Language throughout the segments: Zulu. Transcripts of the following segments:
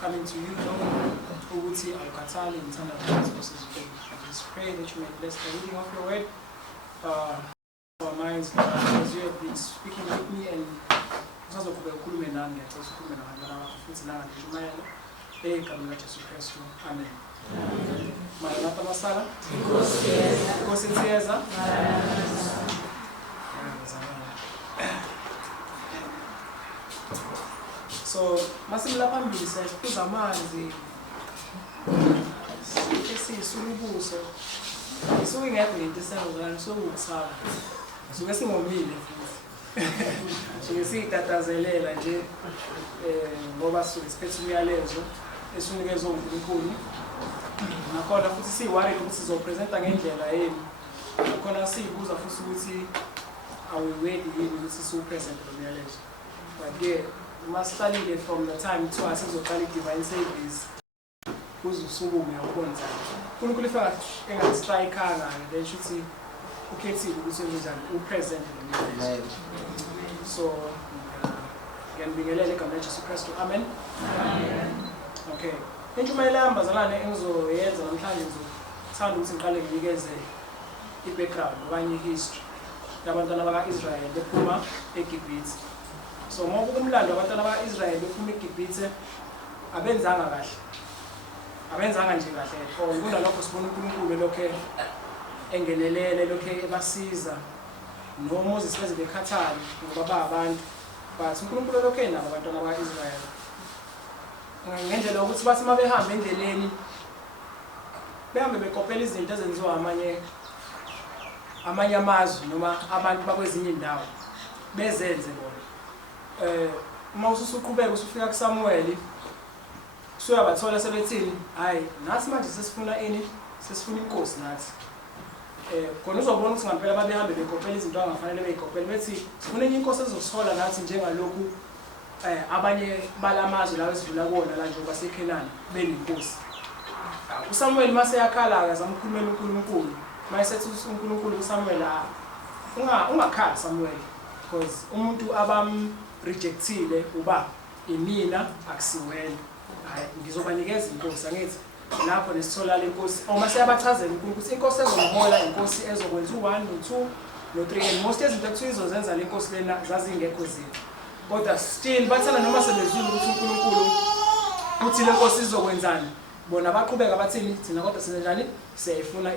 Coming to you, knowing ukuthi awukhathali ngithanda ukuthi just pray that you may bless the reading of your word. Our minds, as you have been speaking with me, and usazoqhubeka ukhulume nami, ngiyacela ukhulume nabantwana bakho futhi nanga ngishumayela egameni likaJesu Kristu. Amen. Maranatha masala. Inkosi iyeza. So, masimla phambili siphuza amanzi. Sisulubuso. Isuke ngekho into esengozana sokuthaba. Suke singomile futhi. Suke siyitatazelela nje ngoba suke siphethe umyalezo esunikezwe uNkulunkulu. Nakhona futhi siworried ukuthi sizopresenta ngendlela yini. Nakhona siyibuza futhi ukuthi are we ready ukuthi sizopresent lo myalezo. But yeah, we must study it from the time to us sizoqala divine service. Kuze usukume uyabona. UNkulunkulu ifaka engastrikanga then shuthi ukhethile ukuthi njani upresent lo myalezo. So ngiyabingelela igama likaJesu Kristu. Amen. Amen. Okay. Intshumayelo yambazalane engizoyenza namhlanje ngizothanda ukuthi ngiqale nginikeze i-background okanye i-history yabantwana baka-Israyeli bephuma eGibhithe. So ngoba umlando wabantwana baka-Israyeli bephuma eGibhithe abenzanga kahle. Abenzanga nje kahle. Kunalokho sibona uNkulunkulu lokho engenelele lokho ebasiza noMoses beze bekhathali ngoba baabantu. But uNkulunkulu lokho enabo abantwana baka-Israyeli. Ngendlela ukuthi bathi mabehamba endleleni behambe bekopela izinto ezenziwa amanye amazwe noma abantu bakwezinye indawo bezenze bona. Uma usuqhubeka usufika kuSamuel usuyabathola sebethini hayi nasi manje sesifuna sesifuna inkosi nathi. Khona uzobona ukuthi ngempela babehambe bekopela izinto angafanele beyikopele bethi sifuna enye inkosi ezosithola nathi njengalokhu abanye balamazwe lawo esidlula kuona la njengoba seKhenani benenkosi. uSamuel mase yakhala akazamkhulumela uNkulunkulu mayesethi uNkulunkulu kuSamuel ungakhali Samuel because umuntu abamrejectile uba imina akusiwena. Hayi ngizobanikeza inkosi angithi lapho nesithola lenkosi uma seyabachazela uNkulunkulu ukuthi inkosi ezomhola inkosi ezokwenza u1 no2 no3 and most izinto ekuyizozenza lenkosi lena zazingekho zethu. Kodwa still bathana noma sebezwile ukuthi uNkulunkulu uthi lenkosi izokwenzani bona baqhubeka bathini thina kodwa senzenjani siyayifuna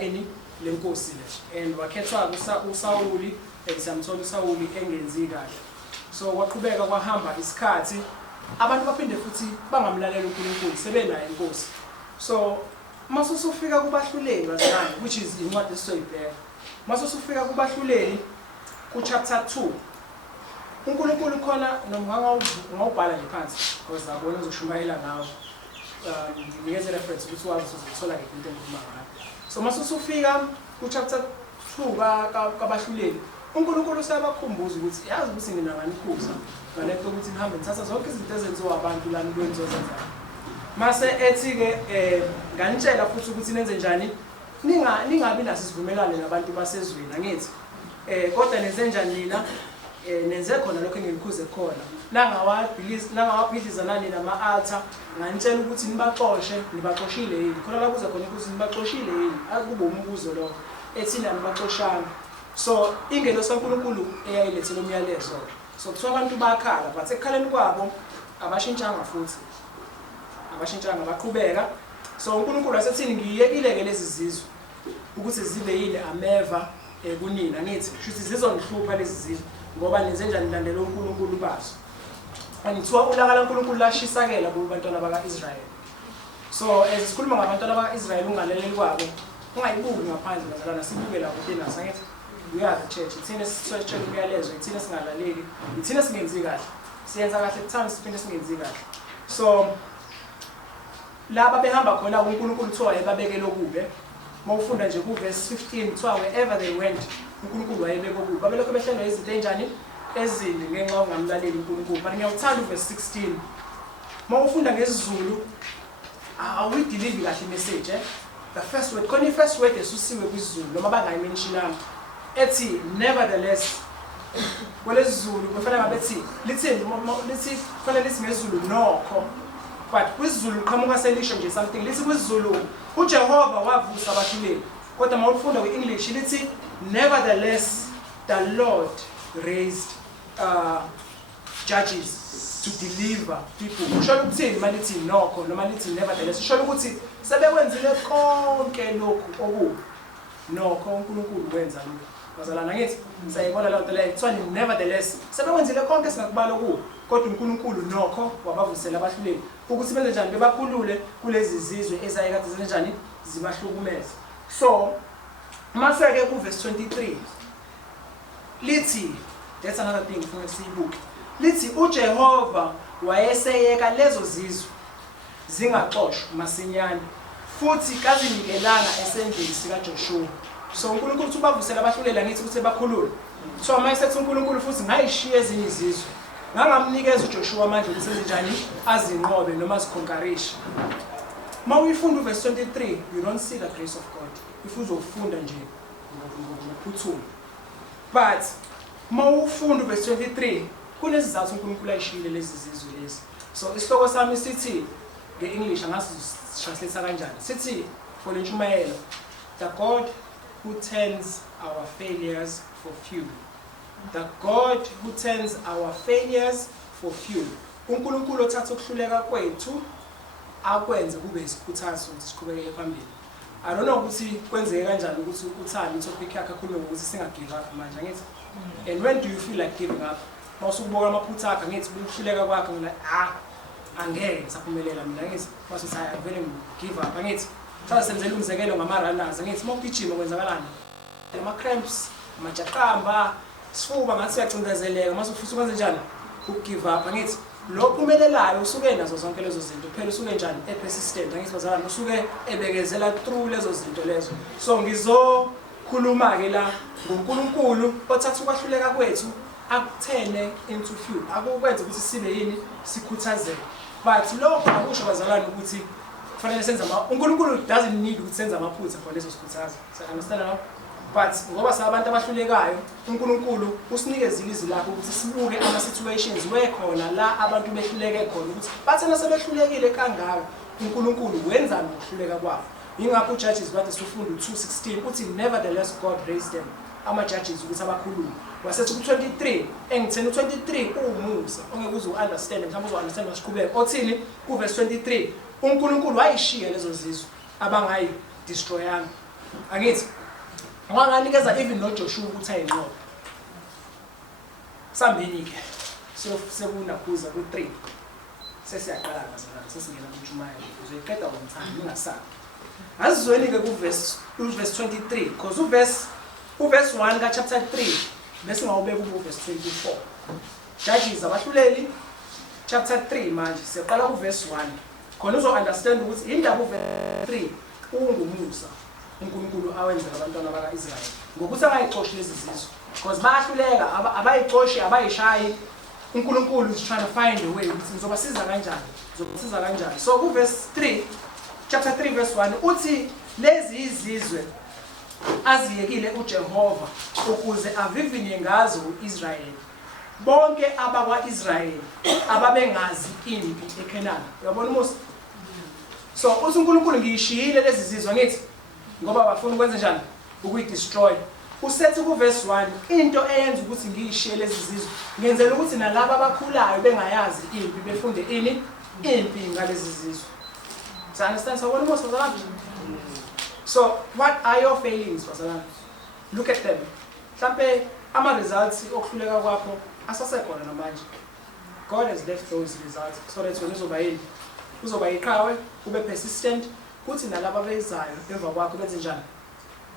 lenkosi le and wakhethwa uSawuli examthola uSawuli engenzi kahle. So kwaqhubeka kwahamba isikhathi abantu baphinde futhi bangamlalela uNkulunkulu sebenayo inkosi. So masusufika kubahluleli bazalwane which is incwadi esizoyibheka. Masusufika kubahluleli ku chapter 2 uNkulunkulu khona noma ngawubhala nje phansi because abona uzoshumayela ngawo. Ngiyeze reference ukuthi wazi uzothola ke into engikhuluma ngayo. So masusufika ku chapter 2 kabahluleli uNkulunkulu usabakhumbuza ukuthi yazi ukuthi nginangani ikhuza ngale nto ukuthi nihambe nithatha zonke izinto ezenziwa abantu lana kwenzozenza. Mase ethi ke nganitshela futhi ukuthi nenze njani ningabi naso isivumelane nabantu basezweni angithi kodwa nenze njani nina nenze khona lokho engikhuze khona nangawabhidlizana nina ama-altar nganitshela ukuthi nibaxoshile yini khona la kuza khona ukuthi nibaxoshile yini akube umbuzo lo ethi nani baxoshana. So ingelo saNkulunkulu eyayilethele umyalezo so kuthiwa abantu bakhala but ekukhaleni kwabo abashintshanga futhi baqhubeka So uNkulunkulu wasethini ngiyekile ke lezi zizwe ukuthi zibe yini ameva kunina ngithi shuthi zizongihlupha lezi zizwe ngoba nenze njani landela uNkulunkulu bazo. Angithiwa ulaka laNkulunkulu lashisakela kubantwana baka-Israyeli. So sikhuluma ngabantwana baka-Israyeli ungalaleli kwabo ungayibuki ngaphandle bazalwana sibuke la kuthina sangithi we are the church. Ithina sisitshela ukuyalezwa, ithina singalaleli, ithina singenzi kahle. Siyenza kahle kuthanda siphinde singenzi kahle. So laba behamba khona uNkulunkulu kuthiwa yebabekele okube. Mawufunda nje ku verse 15 kuthiwa wherever they went uNkulunkulu wayebeke okubi. Babelokho behlelwa izinto enjani ezinde ngenxa ungamlaleli uNkulunkulu. Manje ngiyawuthanda uverse 16. Mawufunda ngesiZulu awuyideliver kahle message the first word khona first word esusiwe kwisiZulu noma bangayimentionanga ethi nevertheless kwelesiZulu kufanele ngabethi lithi kufanele lithi ngesiZulu nokho but kwisiZulu qhamuka selisho nje something lithi kwisiZulu uJehova wavusa abahluleli kodwa mawufunda kwi-English lithi nevertheless the Lord raised judges to deliver people. Kusho ukuthini malithi nokho noma lithi nevertheless kusho ukuthi sebekwenzile konke lokhu okubi nokho uNkulunkulu wenza lokho. Bazalana ngithi sayibona le nto leyo kuthiwa nevertheless sebekwenzile konke singakubala okubi kodwa uNkulunkulu nokho wabavusela abahluleli ukuthi benze njani bebakhulule kulezi zizwe ezayekade zenze njani zibahlukumeza. So mase ke ku verse 23 lithi that's another thing from the book. Lithi uJehova wayeseyeka lezo zizwe zingaxoshwa masinyane futhi kazinikelanga esendlini sika Joshua. So uNkulunkulu uthi ubavusela abahlulela ngithi ukuthi bakhulule. So mase ethi uNkulunkulu futhi ngayishiya ezinye izizwe. Ngangamnikeza uJoshua amandla ukuthi enze njani azinqobe noma azikhonkarishe. Mawuyifunda uverse 23 you don't see the grace of God. Ifuzofunda nje ngokuphuthuma. But mawufunda uverse 23 kunesizathu uNkulunkulu ayishile lezi zizwe lezi. So isihloko sami sithi ngeEnglish angasitranslate kanjani. Sithi for lentshumayelo the God who turns our failures for fuel. The God who turns our failures for fuel. uNkulunkulu othatha ukuhluleka kwethu akwenze kube isikhuthazo ukuthi siqhubekele phambili. I don't know ukuthi kwenzeke kanjani ukuthi uthanda itopic yakhe akhulume ukuthi singagive up manje ngithi. And when do you feel like giving up? Mawusukuboka amaphutha akhe ngithi ukuhluleka kwakhe ngila angeke saphumelela mina ngithi mase saya vele give up ngithi. Thatha senzele umzekelo ngama-runners ngithi mawugijima kwenzakalani? Ama cramps, amajaqamba, sifuba ngathi siyacindezeleka mase ufisa ukwenza njani? Ugive up ngithi. Lo phumelelayo usuke nazo zonke lezo zinto phela usuke njani persistent ngithi bazalana usuke ebekezela through lezo zinto lezo. So ngizokhuluma ke la ngoNkulunkulu othatha ukwahluleka kwethu akuthene into fuel akukwenza ukuthi sibe yini sikhuthazeke. But lokho akusho bazalana ukuthi kufanele senze uNkulunkulu doesn't need ukuthi senze amaphutha for lezo sikhuthaza. So understand now? But ngoba sabantu abahlulekayo uNkulunkulu usinikeza ilizwi lakhe ukuthi sibuke ama situations where khona la abantu behluleke khona ukuthi bathena sebehlulekile kangaka uNkulunkulu wenza ngokuhluleka kwabo. Ingakho uJudges bathi sifunda u2:16 uthi nevertheless God raised them ama judges ukuthi abakhulule. Wasethi ku23 engithena u23 uumusa ongeke uze uunderstand mhlawumbe uzo-understand masiqhubeka othini ku verse 23 uNkulunkulu wayishiya lezo zizwe abangayi destroyanga angithi wanganikeza even noJoshua ukuthi ayinqobe sambini ke sekuna kuza ku3 sesiyaqala bazalana sesingena kuNtshumayelo uzoyiqeda ngomthando ningasabi asizweni ke ku verse 23 because uverse 1 ka chapter 3 bese ngawubeka ku verse 24 Judges abahluleli chapter 3 manje siqala ku verse 1 khona uzo understand ukuthi indaba uverse 3 ungumusa uNkulunkulu awenzela abantwana bakaIsrael ngokuthi angayixoshi lezi zizwe because bayahluleka abayixoshi abayishayi uNkulunkulu is trying to find a way ukuthi ngizobasiza kanjani so ku verse 3 chapter 3 verse 1 uthi lezi izizwe aziyekile uJehova ukuze avivinye ngazo uIsrael bonke abakwaIsrael ababengazi impi eKhanani uyabona Musa so uthi uNkulunkulu ngiyishiyile lezi zizwe ngithi ngoba bafuna ukwenza njani ukuyidestroy usethi ku verse 1 into eyenza ukuthi ngiyishiye lezi zizwe ngenzela ukuthi nalabo abakhulayo bengayazi impi befunde impi ngalezi zizwe So understand? So what most bazalwane? So what are your failings, bazalwane? Look at them. Mhlampe ama results okuhluleka kwakho asasekhona namanje. God has left those results so that when uzoba iqhawe, ube persistent, kuthi nalabo abezayo emva kwakho benze njani?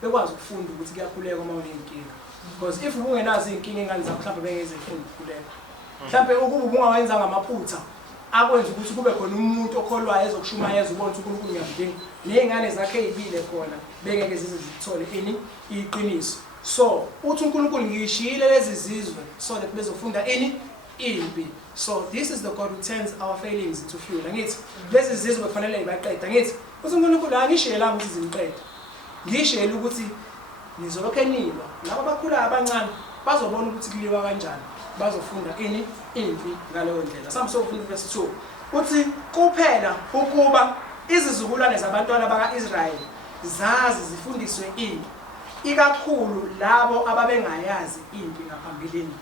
Bekwazi ukufunda ukuthi kuyakhuleka uma unenkinga. Because if ungenazi inkinga engane zakho mhlawumbe bengeze ifunda ukukhuleka. Mhlawumbe ukuba ubungawenzanga amaphutha akwenza ukuthi kube khona umuntu okholwayo ezokushumayeza ubone ukuthi uNkulunkulu uyamdinga. Nezingane zakhe ezibile khona bengeke zize zithole iqiniso. So uthi uNkulunkulu ngiyishiyile lezi zizwe so that bezofunda impi. So this is the God who turns our failings into fuel. Angithi lezi zizwe kufanele ibaqeda. Angithi uthi uNkulunkulu angishiyelanga ukuthi zimqede. Ngishiyela ukuthi nizolokhe nilwa. Laba abakhula abancane bazobona ukuthi kuliwa kanjani. Bazofunda impi ngaleyo ndlela. Samsofunda verse 2. Uthi kuphela ukuba izizukulwane zabantwana baka-Israyeli zazi zifundiswe impi, ikakhulu labo ababengayazi impi ngaphambilini.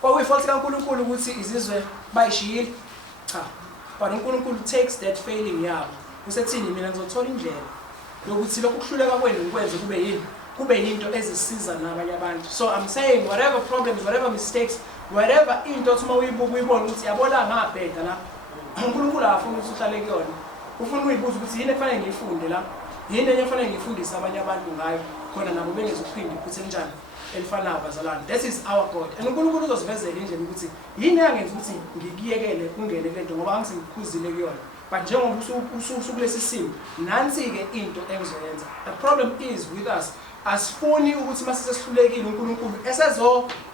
Kwakuyifault kaNkulunkulu ukuthi izizwe bayishiyile. Cha. But uNkulunkulu takes that failing yabo. Usethini mina ngizothola indlela yokuthi lokhu kuhluleka kwenu ngikwenze kube yinto ezisiza nabanye abantu. So I'm saying whatever problems, whatever mistakes, whatever into othi uma uyibuka uyibona ukuthi yabona ngabheda la. uNkulunkulu afuna ukuthi uhlale kuyona. Ufuna uyibuza ukuthi yini efanele ngiyifunde la? Yini enye efanele ngifundise abanye abantu ngayo khona nabo bengezophinde iphuthe njani elifanayo bazalwane. That is our God. And uNkulunkulu uzosivezela indlela ukuthi yini engenza ukuthi ngikiyekele ungene kule nto ngoba angisikhuzile kuyona. But njengoba usukulesi simo nansi ke into engizoyenza. The problem is with us. Asifuni ukuthi mase sesihlulekile uNkulunkulu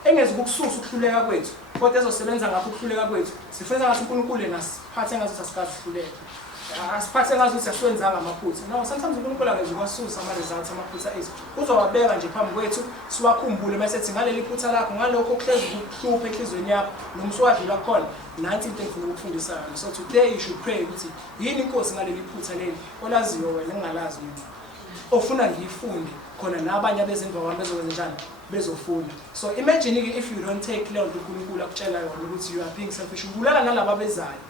engeza ukukususa ukuhluleka kwethu kodwa ezosebenza ngakho ukuhluleka kwethu. Sifeza ngathi uNkulunkulu engasiphathe ngathi asikazihluleka. Asiphathe ngathi asiswenzanga amaphutha. No, sometimes uNkulunkulu angeza ukwasusa ama results amaphutha ethu. Uzowabeka nje phambi kwethu siwakhumbule mase ethi ngaleli phutha lakho ngalokho okuhlezi ukuhlupha enhlizweni yakho noma usuwadlula khona nansi into engifuna ukufundisa yona. So today you should pray ukuthi yini inkosi ngaleli phutha leli olaziyo wena ngingalazi mina. Ofuna ngiyifunde khona nabanye abezemva kwami bezokwenza njani bezofunda. So imagine if you don't take leyo nto uNkulunkulu akutshela yona ukuthi you are being selfish. Ubulala nalabo abezayo.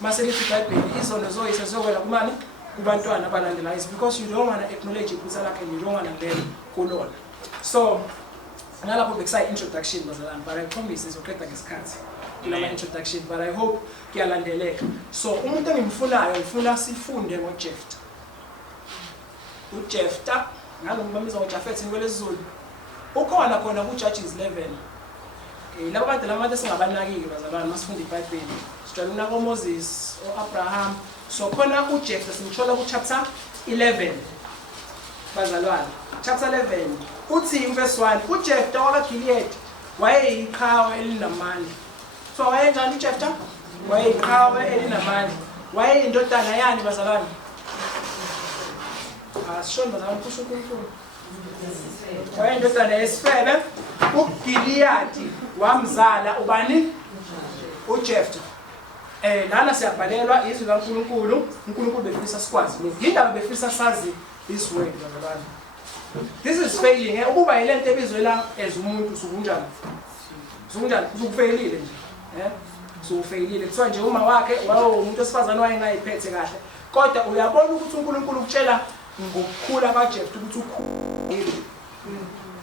Mase lithi iBhayibheli izono zoyise zokwela kumani kubantwana abalandelayo. It's because you don't want to acknowledge iphutha lakhe and you don't want to learn kulona. So ngalapho bekusayi introduction bazalwane, but I promise izoqeda ngesikhathi kulama introduction, but I hope kuyalandeleka. So umuntu engimfunayo ngifuna sifunde ngoJeftha. uJeftha ngalombiza uJafet ngolesiZulu ukhona khona kuJudges 11. Laba bantu labantu singabanakiki bazalwane masifunda iBhayibheli. Sijwayele unako Moses oAbraham. So khona uJeftha simthola kuchapter 11 bazalwane. Chapter 11 uthi verse 1 uJeftha wakaGilead wayeyiqhawe elinamandla. So wayenjani uJeftha? Wayeyiqhawe elinamandla. Wayeyindodana yani bazalwane? Asishoni bazalwane kusho uNkulunkulu. Wayeyindodana yesifebe. uGilead wamzala ubani? uJeftha. Lana siyabhalelwa izwi kaNkulunkulu. uNkulunkulu befisa sikwazi. Ngindaba befisa sazi this word bazalwane. This is failing. Ukuba yilento ebizwela ezumuntu usukunjani? Usukunjani? Usukufeyilile nje. Usufeyilile. Kuthiwa nje uma wakhe umuntu osifazana wayengayiphethe kahle. Kodwa uyabona ukuthi uNkulunkulu ukutshela ngokukhula kaJeftha ukuthi ukhulile.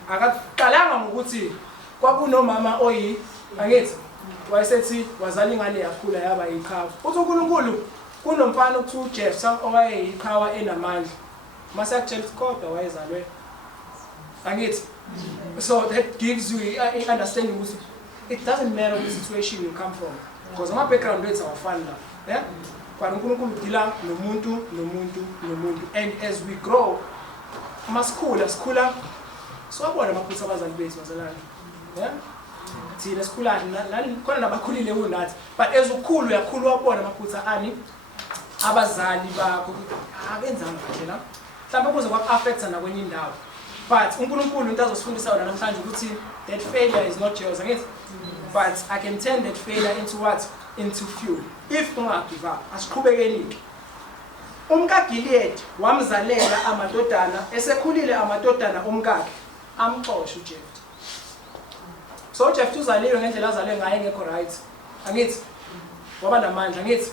Akaqalanga ngokuthi kwakunomama angithi wayesethi wazala ingane yakhula yaba yiqhawe. Uthi uNkulunkulu kunomfana okuthiwa uJeftha owayeyiqhawe enamandla. Mase akutshela kodwa wayezalwe angithi. So that gives you an understanding ukuthi it doesn't matter the situation you come from, because ama background wethu awafani la. Yeah? But uNkulunkulu udila nomuntu, and as we grow sikhula siwabona amaphutha abazali bethu bazalwane. Yeah? Thina sikhula khona nabakhulile kunathi, but as ukhulu uyakhula wabona amaphutha abazali bakho abenzanga kahle la. Mhlawumbe kuze kwaku-affecta nakwenye indawo. But uNkulunkulu into azosifundisa yona namhlanje ukuthi that failure is not yours, angithi? But I can turn that failure into what? Into fuel. If ungagive up, asiqhubekeni. UmkaGilead wamzalela amadodana, esekhulile amadodana omkakhe amxosha uJeftha. So uJeftha uzaliwe ngendlela azalwe ngayo engekho right. Angithi? Waba namandla, angithi?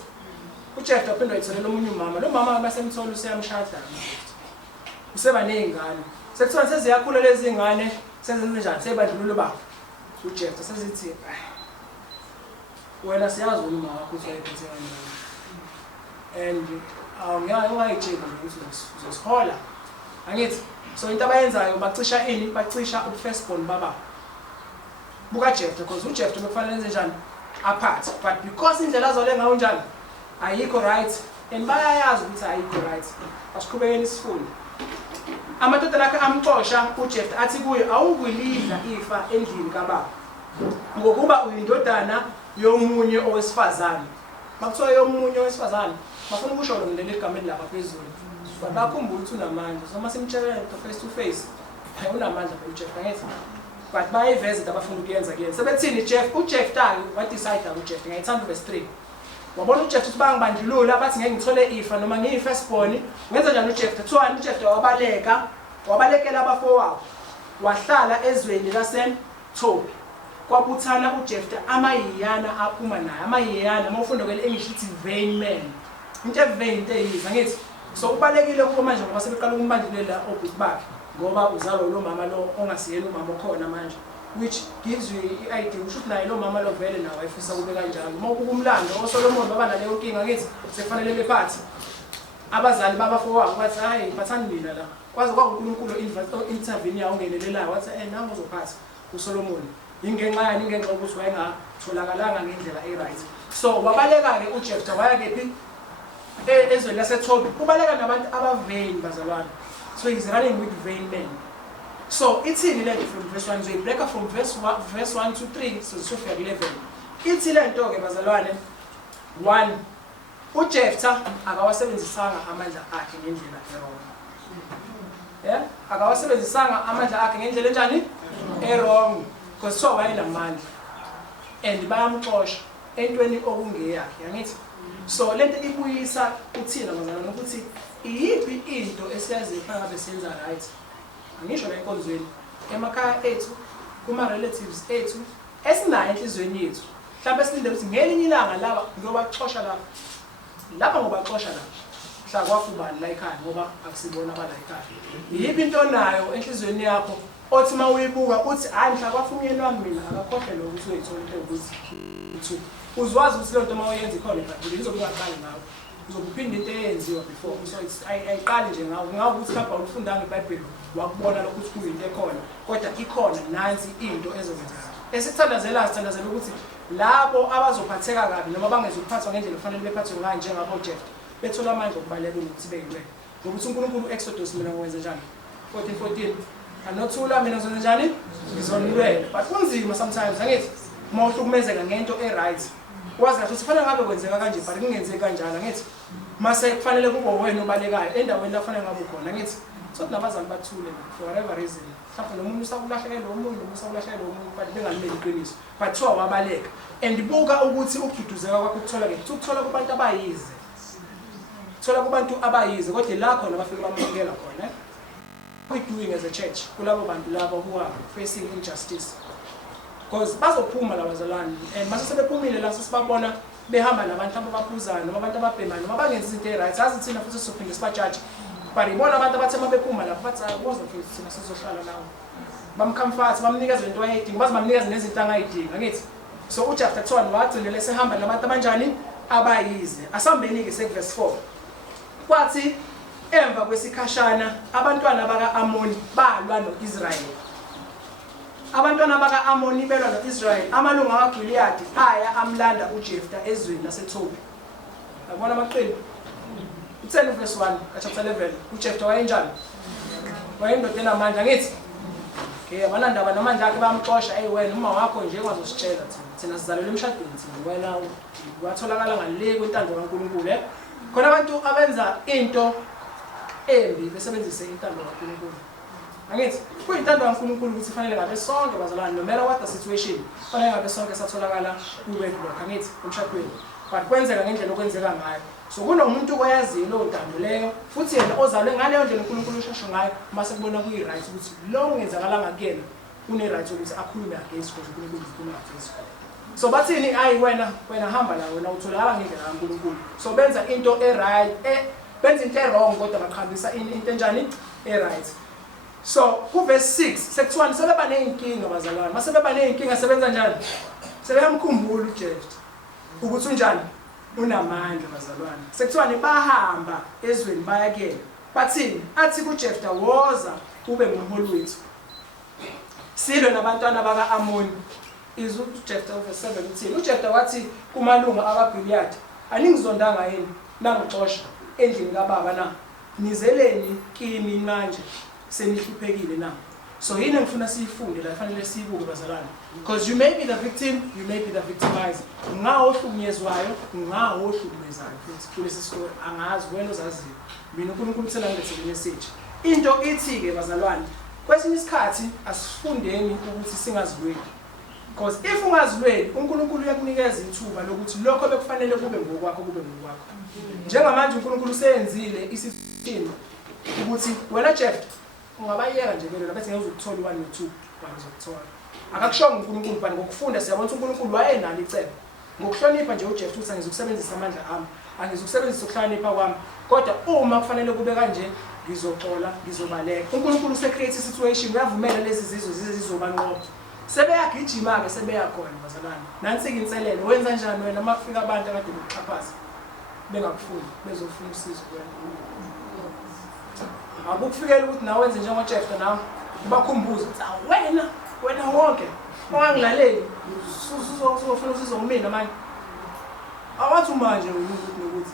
uJeftha uphinde wayitholela omunye umama lo mama basemthola useyamshada useba nezingane sekuthiwa seziyakhula lezi zingane sezenze njani sebandlululo babo uJeftha sezithi wena siyazi uma wakho usayiphethe kanjani and ungayitshela ukuthi uzosihola angithi so into abayenzayo bacisha bacisha ubufirstborn baba buka Jeftha because uJeftha bekufanele enze njani apart but because indlela azole ngayo njani ayikho right and bayayazi ukuthi ayikho right asiqhubekeni isifundo amadodana akhe amxosha uJeftha athi kuye awungulidla ifa endlini kababa ngokuba uyindodana yomunye owesifazane makuthiwa yomunye owesifazane bafuna ukusho lo ngilele egameni lapha phezulu bakhumbula ukuthi unamandla noma simtshela face to face unamandla uJeftha ngithi but bayiveza into abafuna ukuyenza kuyena sebethini uJeftha wadecide uJeftha ngiyithanda verse 3 wabona uJeftha ukuthi bangibandlulula bathi ngeke ngithole ifa noma ngiyifirstborn wenza njani uJeftha kuthiwa uJeftha wabalekela abafowabo wahlala ezweni laseThobi kwabuthana uJeftha amayiyana aphuma naye amayiyana mawufunda kwele English ithi vain men into vain into eyiza ngithi so ubalekile kuba manje ngoba sebeqala ukumbandulela obhuti bakhe ngoba uzalo lo mama lo ongasiyena umama okhona manje which gives you i-idea ukuthi naye lo mama lo vele nawe ayifisa kube kanjalo uma kukumlando oSolomon baba naleyo nkinga ngithi sekufanele bephathi abazali babafowabo bathi hayi bathani mina la kwaze kwaNkulunkulu intervene yawo ungenelelayo wathi nangu uzophatha uSolomon ingenxa yani ingenxa ukuthi wayengatholakalanga ngendlela e-right so wabaleka ke uJeftha waya kephi ezweni laseThobi ubaleka nabantu abavain bazalwane so he's running with vain men so ithini le from verse 1 we break from verse 1 to 3 so sifika ku 11 ithi le nto ke bazalwane 1 uJeftha akawasebenzisanga amandla akhe ngendlela wrong akawasebenzisanga amandla akhe ngendlela enjani wrong because so wayenamandla and bayamxosha entweni okungeyakhe yangithi so lento ibuyisa uthina bazalwane ukuthi iyiphi into esiyaziyo ngabe senza right angisho la enkonzweni emakhaya ethu kuma relatives ethu esinayo enhlizweni yethu mhlawumbe silinde ukuthi ngelinye ilanga laba ngiyobaxosha lapha ngobaxosha mhla kwafubani la ekhaya ngoba akusibona abala ekhaya iyiphi into nayo enhlizweni yakho othi mawuyibuka uthi hayi mhla kwafumyeni wami mina akakhohle lo ukuthi uyithola into ukuthi uzwazi ukuthi le nto mawuyenza ikhona ibhayibheli izobungaqali ngawe uzokuphinde into eyenziwa before so it's ayiqali nje ngawe ngabe ukuthi kapha ufundanga iBhayibheli wakubona lokho ukuthi kuyinto ekhona kodwa ikhona nansi into ezokwenzeka esithandazela ukuthi labo abazophatheka kabi noma bangezokuphathwa ngendlela efanele bephathwe ngayo njengabo Jeftha bethola amandla okubaleka ukuthi beyilwe ngokuthi uNkulunkulu Exodus mina ngwenza njani 14:14 anothula mina ngizonza njani ngizonilwela but kunzima sometimes angithi mawuhlukumezeka ngento e-right wazi kahle kufanele ngabe kwenzeka kanje but kungenzeki kanjalo ngithi mase kufanele kube wena obalekayo endaweni la kufanele ngabe ukhona ngithi so nabazali bathule for whatever reason mhlawumbe nomuntu usakulahlekela omunye usakulahlekela omunye but bengalimeli iqiniso but thiwa wabaleka and buka ukuthi ukududuzeka kwakho ukuthola ke ukuthola kubantu abayize thola kubantu abayize kodwa la khona bafika bamukela khona we doing as a church kulabo bantu labo who are facing injustice because bazophuma labazalwane and mase sebephumile la sisibabona behamba nabantu abaphuzayo noma abantu ababhemayo noma bangenza izinto e-right sazi thina futhi sizophinde sibajaji but ibona abantu abathema bephuma lapha bathi akuza futhi thina sizohlala nawo bamcomfort bamnikeza into ayidinga bazi bamnikeza nezinto angayidinga ngithi so uJeftha kuthiwa wagcinele sehamba nabantu abanjani abayize asambeni ke sekuverse 4 kwathi emva kwesikhashana abantwana baka-Amoni balwa no-Israyeli abantwana baka-Amoni belwa no-Israyeli amalunga kaGiliyadi aya amlanda uJeftha ezweni laseThobi yabona amaqembu 10 verse 1 chapter 11 uJeftha wayenjani wayindoda enamandla ngithi abanandaba namandla akhe bamxosha wena uma wakho nje kwazositshela thina sizalelwe emshadweni thina wena watholakala ngale kwentando kaNkulunkulu khona abantu abenza into embi besebenzise intando kaNkulunkulu angithi kuyintando kaNkulunkulu ukuthi fanele ngabe sonke bazalwane no matter what the situation fanele ngabe sonke satholakala kuwedlock angithi emshadweni but kwenzeka ngendlela okwenzeka ngayo so kunomuntu oyaziyo lo ntando leyo futhi yena ozalwe ngaleyo ndlela uNkulunkulu usheshe ngayo mase kubona kuyi-right ukuthi lo ongenzakala ngakuyena une-right ukuthi akhulume against because uNkulunkulu ukhuluma against So bathini ayi wena hamba la wena utholakala ngendlela kaNkulunkulu. So benza into right, benza into wrong kodwa baqhambisa into enjani right. So ku verse 6 sekuthiwa sebeba nenkinga bazalwane. Mase beba nenkinga sebenza njani? Sebeyamkhumbula uJeftha ukuthi unjani unamandla bazalwane. Sekuthiwa bahamba ezweni baya kuyena. Bathini athi kuJeftha woza ube ngumholi wethu. Silwe nabantwana baka Amoni. Izwe uJeftha verse 17. uJeftha wathi kumalunga akaGiliyadi, aningizondanga yini nangixosha endlini kababa na? Nizeleni kimi manje senihluphekile na? So yini engifuna siyifunde la fanele siyibuke bazalwane. Because you may be the victim, you may be the victimized. Ungawohlukunyezwayo, ungawohlukumezayo futhi kulesi story angazi wena ozaziyo. Mina uNkulunkulu uthela ngithi message. Into ithi ke bazalwane, kwesinye isikhathi asifundeni ukuthi singazilweli. Because if ungazilweli, uNkulunkulu uyakunikeza ithuba lokuthi lokho bekufanele kube ngokwakho kube ngokwakho. Njengamanje uNkulunkulu useyenzile isithini ukuthi wena Jeftha ungabayeka nje phela bese ngezokuthola 1 no 2 bazokuthola. Akakushonga uNkulunkulu bani ngokufunda siyabona ukuthi uNkulunkulu wayenalo icebo. Ngokuhlonipha nje uJeftha uthi angizokusebenzisa amandla ami, angizokusebenzisa ukuhlakanipha kwami. Kodwa uma kufanele kube kanje ngizoxola, ngizobaleka. uNkulunkulu usecreate situation uyavumela lezi zizwe zizobanqoba. Sebeyagijima ke sebeyakhona bazalwane. Nansi inselelo wenza njani wena makufika abantu akade bekuxhaphaza bengakufuni bezofuna usizo kuwena. Akukufikela ukuthi nawe wenze njengoJeftha nawe ubakhumbuze ukuthi wena wonke ongangilaleli uzofuna usizo kumina manje. Awathi manje ukuthi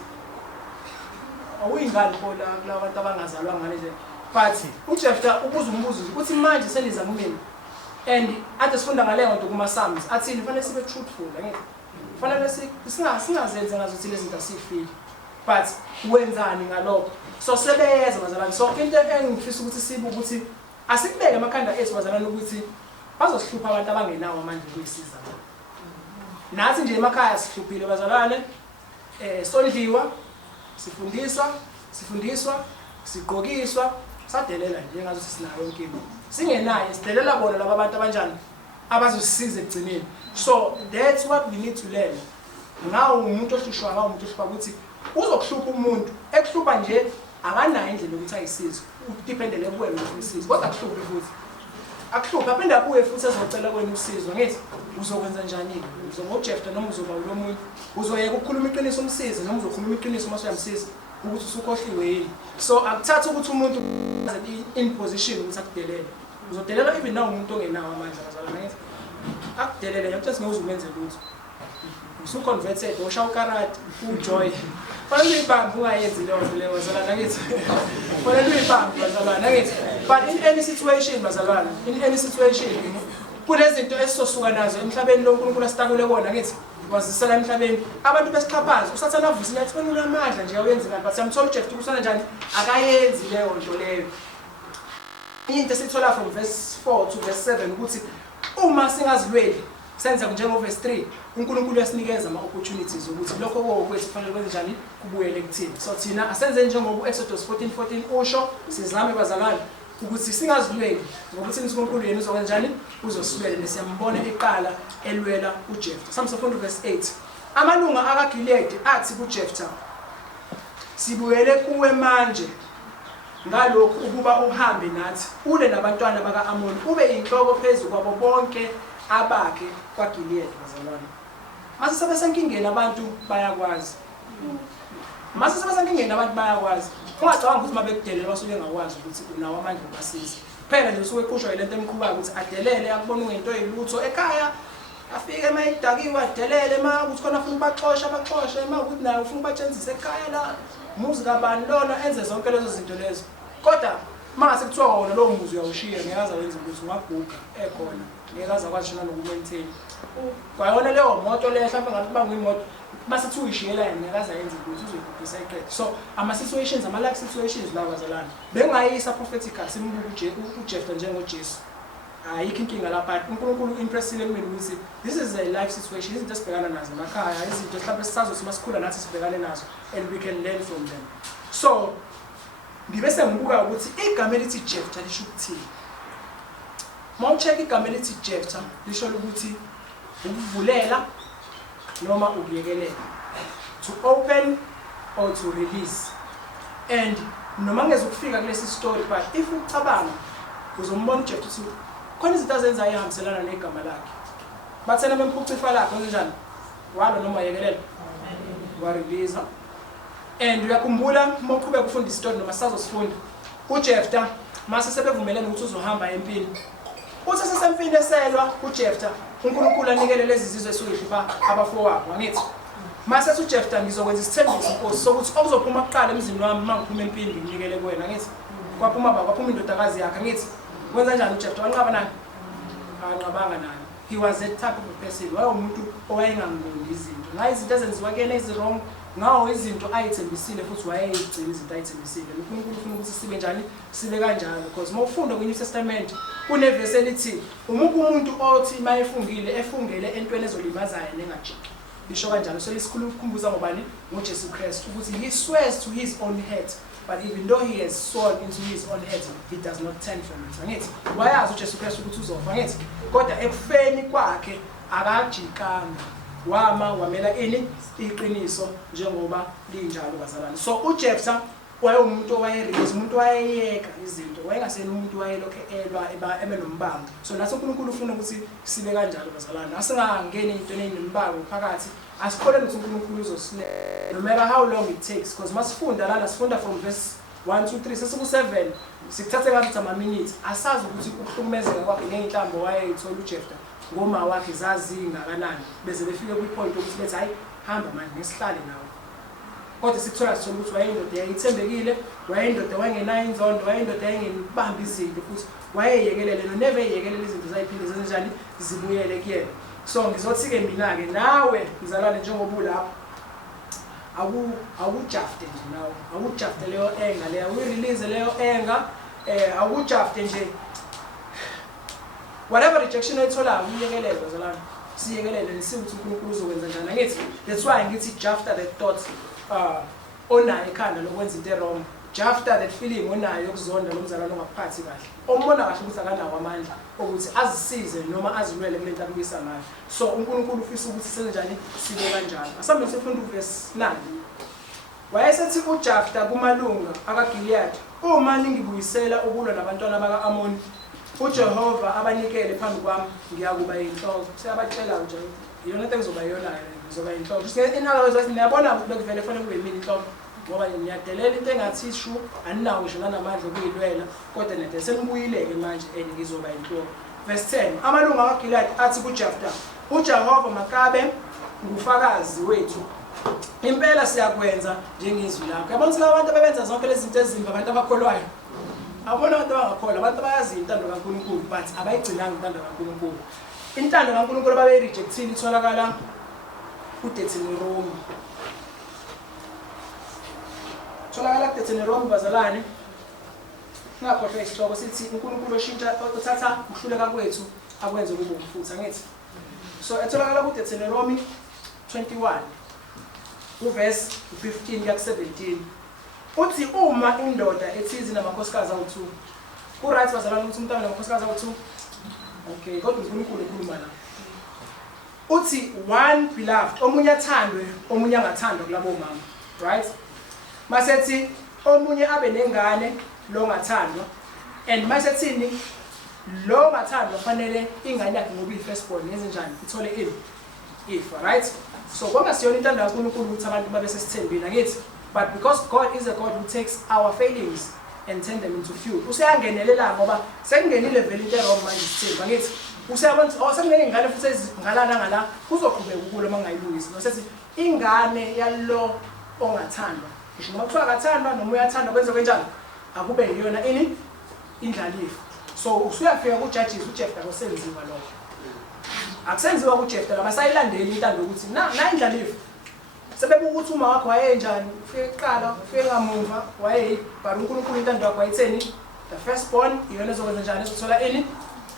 awuyingane kodwa kulabantu abangazalwa ngale nje. But uJeftha ubuza umbuzo ukuthi manje seniza kumina. And ade sifunda ngale nto kuma Psalms athi kufanele sibe truthful ngithi kufanele singazenze ngazothi lezi zinto asifili but wenzani ngalokho. So sebeyeza bazalwane. So into engifisa ukuthi sibe ukuthi asikubeke emakhanda ethu bazalwane ukuthi bazosihlupha abantu abangenawo amandla okuyisiza. Nathi nje emakhaya sihluphile bazalwane. Sondliwa, sifundiswa, sigqokiswa, sadelela nje ngazothi sinayo inkinga. Singenayo sidelela bona laba abantu abanjani abazosisiza ekugcineni. So that's what we need to learn. Ngawo umuntu ohlushwa ngawo umuntu ohlupa ukuthi uzokuhlupha umuntu ekuhlupha nje akanayo indlela yokuthi ayisize. Udependele kuwena ukuthi usize. Kodwa akuhluphe futhi. Akuhlupha aphinde abuye futhi ezocela kwena usizo. Ngithi uzokwenza njani? UzomoJeftha noma uzoba ulomuntu? Uzoyeka ukukhuluma iqiniso umsize noma uzokhuluma iqiniso mase uyamsiza ukuthi usukhohliwe yini? So akuthatha ukuthi umuntu in position ukuthi akudelele. Uzodelela even nawo umuntu ongenawo amandla bazalwane. Ngithi akudelele nje ukuthi ngewuzumenze lutho. Usuconverted ushawa ukarati ujoy. Fanele ibambe ungayenzi leyo nto leyo bazalwane ngithi. Fanele ibambe bazalwane ngithi. But in any situation bazalwane, in any situation kunezinto esizosuka nazo emhlabeni lo uNkulunkulu asitakule kona ngithi. Wazisela emhlabeni abantu besixhaphaza usathana avusa nyathi wena unamandla nje awenzi kanti but yamthola uJeftha ukusana njani akayenzi leyo nto leyo. Into esithola from verse 4 to verse 7 ukuthi uma singazilweli senza njengo verse 3 uNkulunkulu uyasinikeza ama opportunities ukuthi lokho kwethu kufanele kwenze njani kubuyele kuthini. So thina asenze njengoba Exodus 14:14 usho sizame bazalwane ukuthi singazilweli ngokuthi uNkulunkulu yena uzokwenza njani uzosilwela nesiyambona iqala elwela uJeftha. Samsafunda verse 8. Amalunga akaGiliyadi athi kuJeftha sibuyele kuwe manje ngalokho ukuba uhambe nathi ule nabantwana baka Amoni ube inhloko phezulu kwabo bonke abakhe kwaGiliyadi bazalwane. Mase sebesenkingeni abantu bayakwazi. Mase sebesenkingeni abantu bayakwazi. Ungacabanga ukuthi mabekudelela basuke ngakwazi ukuthi unawo amandla okasiza. Phela nje usuke eqhushwa ilento emqhubayo ukuthi adelele akubona ungento ezilutho ekhaya afike mayidakiwe adelele ukuthi khona ufuna baxoshe ukuthi naye ufuna ubatshenzise ekhaya la muzi kabani lona enze zonke lezo zinto lezo. Kodwa mase kuthiwa wona lo muzi uyawushiya ngiyaza wenza ukuthi ungaguga ekhona ngiyakaza kwathi shona nokumaintain. Kwayona leyo moto le mhlawumbe ngathi banguyimoto base kuthi uyishiyela yena ngiyakaza yenza ukuthi uzogugisa iqede. So ama situations ama life situations la bazalana bengayisa prophetical simbuke uJeftha njengoJesu. Ayikho inkinga lapha uNkulunkulu impressile kumina ukuthi this is a life situation izinto esibhekana nazo emakhaya izinto mhlawumbe sisazothi masikhula nathi sibhekane nazo and we can learn from them. So ngibese ngibuka ukuthi igama elithi Jeftha lisho ukuthini. Mawucheck igama elithi Jeftha lisho ukuthi ukuvulela noma ukuyekelela, to open or to release. And noma ngezukufika kulesi story, but if ucabanga uzombona uJephthah ukuthi khona izinto azenza ezihambiselana negama lakhe. Bathena bemphuca ifa lakhe kanjani? Walo noma yekelela? Wa release. And uyakhumbula uma uqhubeka ufunda istory noma sazosifunda uJephthah mase sebevumelene ukuthi uzohamba empini. Uthi sesempini eselwa uJephthah uNkulunkulu anikele lezi zizwe esuyihlupha abafowabo angithi. Mase uJephthah ngizokwenza isithembiso inkosi sokuthi okuzophuma kuqala emzini wami mangiphuma empini nginikele kuwena angithi. Kwaphuma indodakazi yakhe angithi. Wenza kanjani uJephthah? Wanqaba nani? Anqabanga nani. He was a type of a person wayemuntu owayengangqondi izinto. Ngaye izinto ezenziwa kuyena ezirong ngawo izinto ayithembisile futhi wayeyigcina izinto ayithembisile. uNkulunkulu ufuna ukuthi sibe njani? Sibe kanjalo because uma ufunda kwiNew Testament kunevesi elithi umuntu othi efungele entweni ezolimazayo nengajiki. Bisho kanjalo so lesikhumbuza ngobani? ngoJesu Christ ukuthi he swears to his own head, but even though he has sworn into his own head, he does not turn from it. Angithi wayazi uJesu Christ ukuthi uzofa angithi kodwa ekufeni kwakhe akajikanga wamela ini iqiniso njengoba linjalo bazalwane. So uJephthah wayemuntu owayerelease, umuntu wayeyeka izinto, wayengasena umuntu wayelokhe elwa ebenombango. So nathi uNkulunkulu ufuna ukuthi sibe kanjalo bazalwane, asingangeni into enembango phakathi, asikholeni ukuthi uNkulunkulu uzosilela no matter how long it takes, because masifunda lana sifunda from verse 1 2 3 sesiku7 sikuthathe ngathi ama-minutes, asazi ukuthi ukuhlukumezeka kwakhe ngeinhlambo wayeyithola uJephthah ngoma wakhe zazingakanani beze befike kwipoint ukuthi bethi hayi hamba manje ngesihlale nawe. Kodwa sikuthola sithola ukuthi wayeyindoda eyayithembekile, wayeyindoda wangenayo inzondo, wayeyindoda engenibamba izinto futhi wayeyekelele noneve eyekelele izinto zayiphinde zenjani zibuyele kuyena. So ngizothi-ke mina-ke nawe mzalwane njengoba ulapho awujafte nje nawe, awujafte leyo enga leyo, awuyirelease leyo enga, awujafte nje whatever rejection oyitholayo uyekelele bazalwane, siyekelele nisibe ukuthi uNkulunkulu uzokwenza njani angithi. That's why ngithi jafta that thought onayo ekhanda lokwenza into wrong, jafta that feeling onayo yokuzonda lomzalwane ongaphathi kahle, ombona kahle ukuthi akanawo amandla ukuthi azisize noma azilwele kule nto abuyisa ngayo. So uNkulunkulu ufisa ukuthi senze njani sibe kanjalo. Asambe sifunda uverse 9. Wayesethi uJephthah kumalunga akaGiliyadi, uma ningibuyisela ukulwa nabantwana baka-Amoni uJehova abanikele phambi kwami ngiyakuba yinhloko. Siyabatshela nje iyona into engizoba yona, ngizoba yinhloko. Inalo niyabona ukuthi bekuvele kufanele kube yimini inhloko ngoba niyadelela into engathi shu aninawo ngisho nanamandla okuyilwela, kodwa nede senibuyileke manje and ngizoba yinhloko. Verse 10, amalunga akaGiliyadi athi kuJephthah, uJehova makabe ngufakazi wethu, impela siyakwenza njengezwi lakho. Yabona ukuthi abantu abenza zonke lezi zinto ezimbi abantu abakholwayo, abona abantu abangakholwa, abantu bayazi intando kaNkulunkulu but abayigcinanga intando kaNkulunkulu. Intando kaNkulunkulu abayirejectile itholakala kuDeuteronomy. Tholakala kuDeuteronomy bazalwane. Ngakhohlwa isihloko sithi uNkulunkulu oshintsha uthatha ukuhluleka kwethu akwenze kube umfutho angithi. So etholakala kuDeuteronomy 21 uverse 15 kuya ku17. Uthi uma indoda ethizi namakhosikazi awu2, ku-right bazalwane ukuthi umuntu namakhosikazi awu2. Okay, kodwa uNkulunkulu ukhuluma la. Uthi one beloved, omunye athandwe, omunye angathandwa kulabo mama, right? Masethi omunye abe nengane lo ongathandwa, and masethini lo ongathandwa fanele ingane yakhe ngoba i-firstborn yenze njani ithole ifa, right? So kwanga siyona intando kaNkulunkulu ukuthi abantu babe sesithembile angithi. But because God is a God who takes our failings and turn them into fuel. Useyangenelela ngoba sekungenile vele into wrong manje sithemba ngithi. Useyabona sekungene ingane futhi ezingalana ngala kuzoqhubeka ukulo mangayilungisi. Nosethi ingane yalo ongathandwa. Ngisho noma kuthiwa akathandwa noma uyathandwa kwenza kanjani? Akube yiyona ini indlalifa. So usuyafika kuJudges uJephthah kosenziwa lokho. Akusenziwa kuJephthah abasayilandeli intando ukuthi na indlalifa. Sebebuka ukuthi uma wakho wayenjani, ufike kuqala, ufike ngamuva, but uNkulunkulu intando yakho wayitheni? The firstborn iyona ezokwenza njani ezothola ini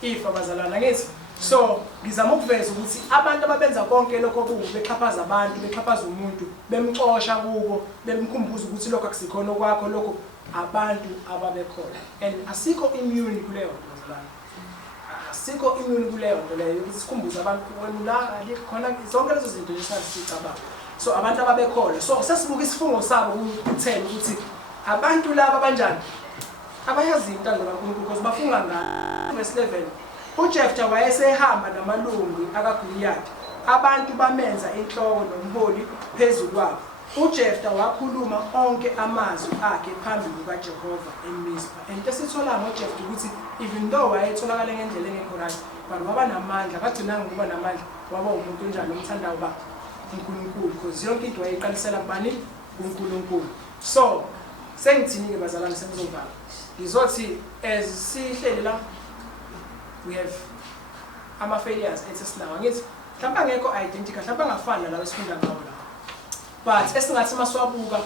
ifa bazalwana ngithi. So ngizama ukuveza ukuthi abantu ababenza konke lokho kubo bexhaphaza abantu, bexhaphaza umuntu, bemxosha kubo, bemkhumbuza ukuthi lokho akusikhona kwakho, lokho abantu ababekhona. And asikho immune kuleyo bazalwana. asikho immune kuleyo nto leyo ukuthi sikhumbuze abantu wena khona zonke lezo zinto nje sasicabanga. So abantu ababekhona so sesibuka isifungo sabo ku-10 ukuthi abantu laba abanjani abayazi intando kaNkulunkulu because bafunga ngayo. Verse 11 uJeftha wayesehamba namalungu akaGoliyadi abantu bamenza inhloko nomholi phezulu kwabo. uJeftha wakhuluma onke amazwi akhe phambi kukaJehova eMizpa. Into esithola ngoJeftha ukuthi even though wayetholakala ngendlela engekho right but waba namandla kagcinanga ukuba namandla waba umuntu onjani omthandayo ba uNkulunkulu because yonke into wayeqalisela kubani kuNkulunkulu. So sengithini-ke bazalwane sengizovala ngizothi as sihleli la we have ama-failures ethi sinawo angithi mhlawumbe angekho identical mhlawumbe angafani nalawo esifunda ngawo la but esingathi masiwabuka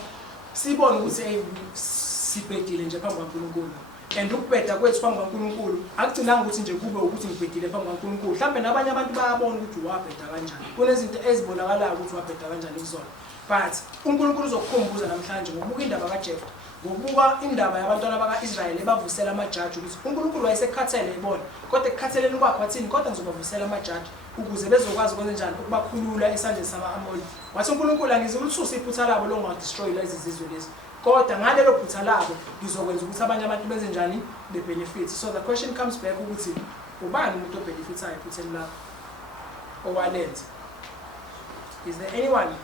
sibone ukuthi sibhedile nje phambi kaNkulunkulu and ukubheda kwethu phambi kaNkulunkulu akugcinanga ukuthi nje kube ukuthi ngibhedile phambi kaNkulunkulu. Mhlawumbe nabanye abantu bayabona ukuthi wabheda kanjani kunezinto ezibonakalayo ukuthi wabheda kanjani kuzona but uNkulunkulu uzokukhumbuza namhlanje ngokubuka indaba kaJeftha ngokubuka indaba yabantwana baka-Israyeli ebavusela amajaji ukuthi uNkulunkulu wayesekhathele yibona kodwa ekukhatheleni kwakhe wathini kodwa ngizobavusela amajaji ukuze bezokwazi ukwenza njani ukubakhulula esandleni sama-Amoni. Wathi uNkulunkulu angizukulisusa iphutha labo longadestroy lezi zizwe lezi kodwa ngalelo phutha labo ngizokwenza ukuthi abanye abantu benze njani be-benefit. So the question comes back ukuthi ubani umuntu obenefithayo ephutheni lakho owalenza? Is there anyone?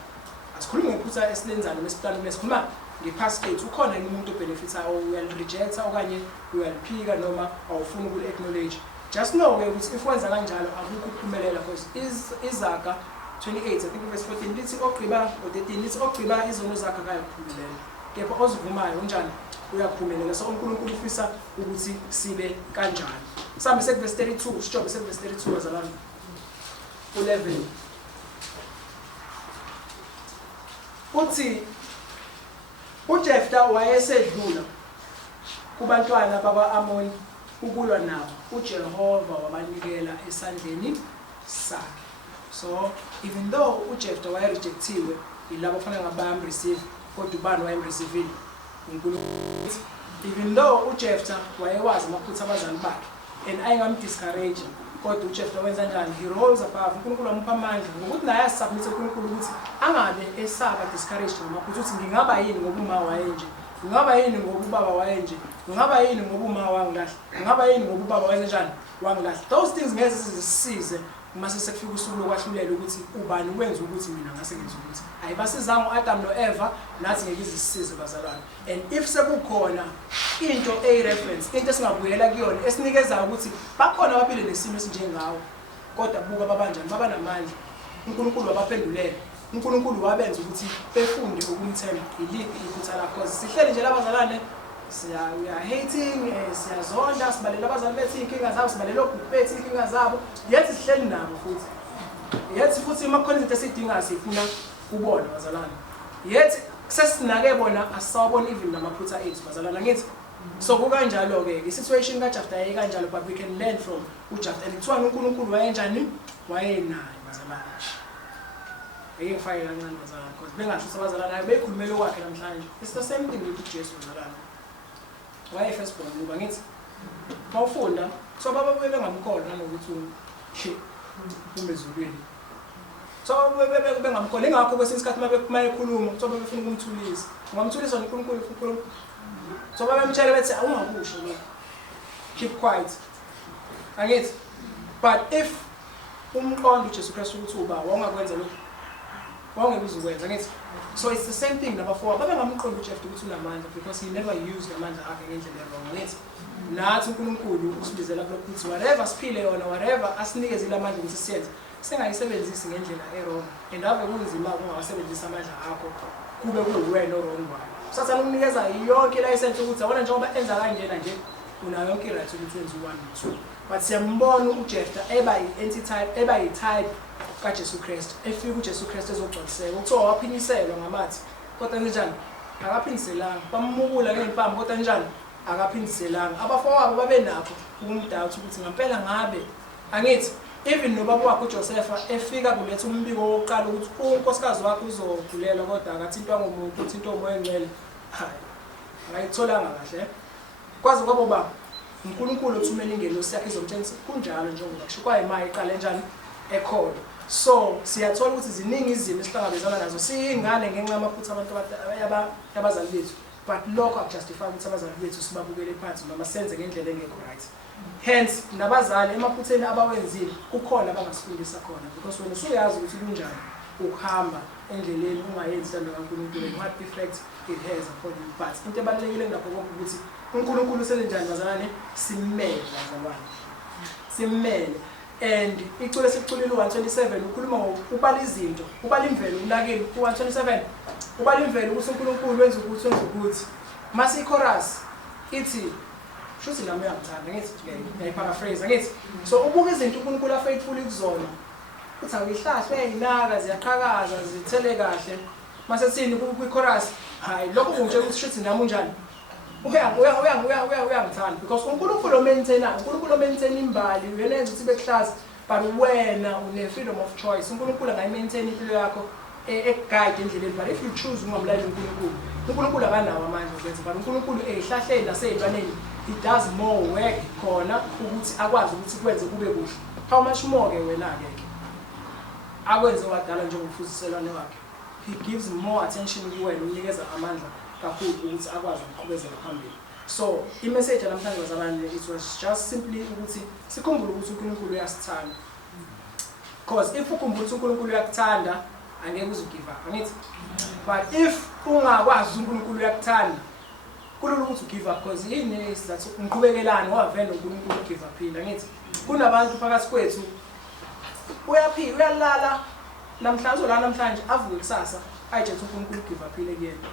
Asikhulumi ngephutha esilenzayo mesiplanini lesikhuluma nge-past state ukhona yini umuntu obenefithayo uyalirejecta okanye uyaliphika noma awufuni ukuli-acknowledge. Just know ukuthi if wenza kanjalo akukho ukuphumelela because iZaga 28 I think verse 14 lithi ogqiba o13 lithi ogqiba izono zakhe akayakuphumelela kepha ozivumayo unjani uyakuphumelela. So uNkulunkulu ufisa ukuthi sibe kanjani. Sihambe sekuverse 32 sijobe sekuverse 32 bazalwane 11 uthi uJeftha wayesedlula kubantwana bakwa-Amoni ukulwa nabo uJehova wabanikela esandleni sakhe. So even though uJeftha wayerejectiwe yilabo kufanele ngabayamreceive kodwa ubani wayemreceive uNkulunkulu. Even though uJeftha wayewazi amaphutha abazali bakhe and ayingamdiscourage kodwa uJeftha wenza njani? He rose above. uNkulunkulu wamupha amandla ngokuthi naye asubmit uNkulunkulu ukuthi angabe esaba discouraged ngamaphutha ukuthi ngingaba yini ngoba uma wayenje, ngingaba yini ngoba ubaba wayenje, ngingaba yini ngoba uma wangilahla, ngingaba yini ngoba ubaba wenze njani wangilahla. Those things ngeke zisisize mase sekufika usuku lokwahlulela ukuthi ubani wenza ukuthi mina ngase ngenza ukuthi ayibasizanga uAdam noEva nathi ngeke izisize bazalwane. And if sekukhona into reference into esingabuyela kuyona esinikeza ukuthi bakhona ababili nesimo esinjengawo kodwa buka babanjani baba namandla uNkulunkulu wabaphendulela uNkulunkulu wabenza ukuthi befunde ukumthemba iliphi iphutha lakho. Sihleli nje labazalwane we are hating siyazonda sibalela abazali bethu inkinga zabo sibalela obhuti bethu inkinga zabo yethi sihleli nabo futhi yethi futhi makhona izinto esidinga sifuna kubona bazalwane yethi sesinake bona asawabona even namaphutha ethu bazalwane ngithi. So kukanjalo ke i-situation kaJeftha yayikanjalo but we can learn from uJeftha and kuthiwa uNkulunkulu wayenjani wayenayo bazalwane. Ngifake kancane bazalwane because bengasho abazalwane bekhulumela kwakhe namhlanje. It's the same thing with uJesu bazalwane. Why first born ngoba ngithi mawufunda so baba bengamkholwa nokuthi umezulweni so bengamkholwa ingakho kwesinye isikhathi mayekhuluma so befuna ukumthulisa ngamthulisa uNkulunkulu uNkulunkulu so bamtshela bethi awungakusho lokho keep quiet angithi. But if umqondo uJesu Kristu ukuthi uba wawungakwenza lokho wawungekuzukwenza ngithi. So it's the same thing nabafowabo babengamqondo uJeftha ukuthi unamandla because he never used amandla akhe ngendlela wrong ngithi. Nathi uNkulunkulu usibizela kulokho ukuthi whatever siphile yona whatever asinikezile amandla ukuthi siyenze singayisebenzisi ngendlela wrong and ave kunzima ukungawasebenzisa amandla akho kube kuwena wrong wayo. Sathana umnikeza yonke license ukuthi awona njengoba enza kanjena nje unayo yonke right ukuthi wenze 1 2 but siyambona uJeftha eba i-antitype eba i-type kaJesu Kristu efika uJesu Kristu ezogcwaliseka ukuthiwa waphinyiselwa ngamathi kodwa njani akaphiniselanga bambukula ngempama kodwa njani akaphiniselanga. Abafowabo babenakho ukumdoubt ukuthi ngempela ngabe angithi even nobaba wakhe uJosepha efika kuletha umbiko wokuqala ukuthi unkosikazi wakhe uzogulelwa kodwa akathintwa ngomuntu uthintwa umoya engcwele hayi ngayitholanga kahle kwaze kwabo ba uNkulunkulu othumela ingelosi yakhe izomtshengisa kunjalo njengoba kusho kwayima iqale njani ekhona. So siyathola ukuthi ziningi izimo esihlangabezana nazo siyingane ngenxa yamaphutha abantu abazali bethu, but lokho akujustify ukuthi abazali bethu sibabukele phansi noma senze ngendlela engekho right. Hence nabazali emaphutheni abawenzile kukhona abangasifundisa khona, because wena usuyazi ukuthi kunjani ukuhamba endleleni ungayenzi into kaNkulunkulu and what effect it has upon you. But into ebalulekile ngakho konke ukuthi uNkulunkulu usenjani bazalwane, simmele bazalwane, simmele. And iculo esiculile u127 ukhuluma ngokubala izinto, ubala imvelo unakile u127 ubala imvelo ukuthi uNkulunkulu wenza ukuthi wenza ukuthi. Mase ichorus ithi shuthi nami uyangithanda ngithi ngiyipharaphrase ngithi so ubuka izinto uNkulunkulu afaithful kuzona uthi awihlahle uyayinaka ziyaqhakaza zithele kahle. Mase sithini kwichorus hayi lokho kungitshela ukuthi shuthi nami unjani uyangithanda, because uNkulunkulu o-maintain imbali uyena yenza ukuthi bekuhlaza, but wena une-freedom of choice. uNkulunkulu angayi-maintain impilo yakho ekuguide endleleni, but if you choose ungamlaleli uNkulunkulu akanawo amandla okwenza, but uNkulunkulu ey'hlahleni nasey'lwaneni he does more work khona ukuthi akwazi ukuthi kwenze kube kuhle. How much more-ke wena-ke akwenze wadala njengomfuziselwane wakhe, he gives more attention kuwena, unikeza amandla kakhulu ukuthi akwazi ukuqhubezela phambili. So i-message namhlanje bazalwane, it was just simply ukuthi sikhumbule ukuthi uNkulunkulu uyasithanda, because if ukhumbula ukuthi uNkulunkulu uyakuthanda angeke uze give up angithi. But if ungakwazi uNkulunkulu uyakuthanda kulula ukuthi give up, because yini isizathu umqhubekelane wavela uNkulunkulu give up phila angithi. Kunabantu phakathi kwethu uyaphila uyalala namhlanje uzolala namhlanje avuke kusasa ayitshela uNkulunkulu give up phile kuyena.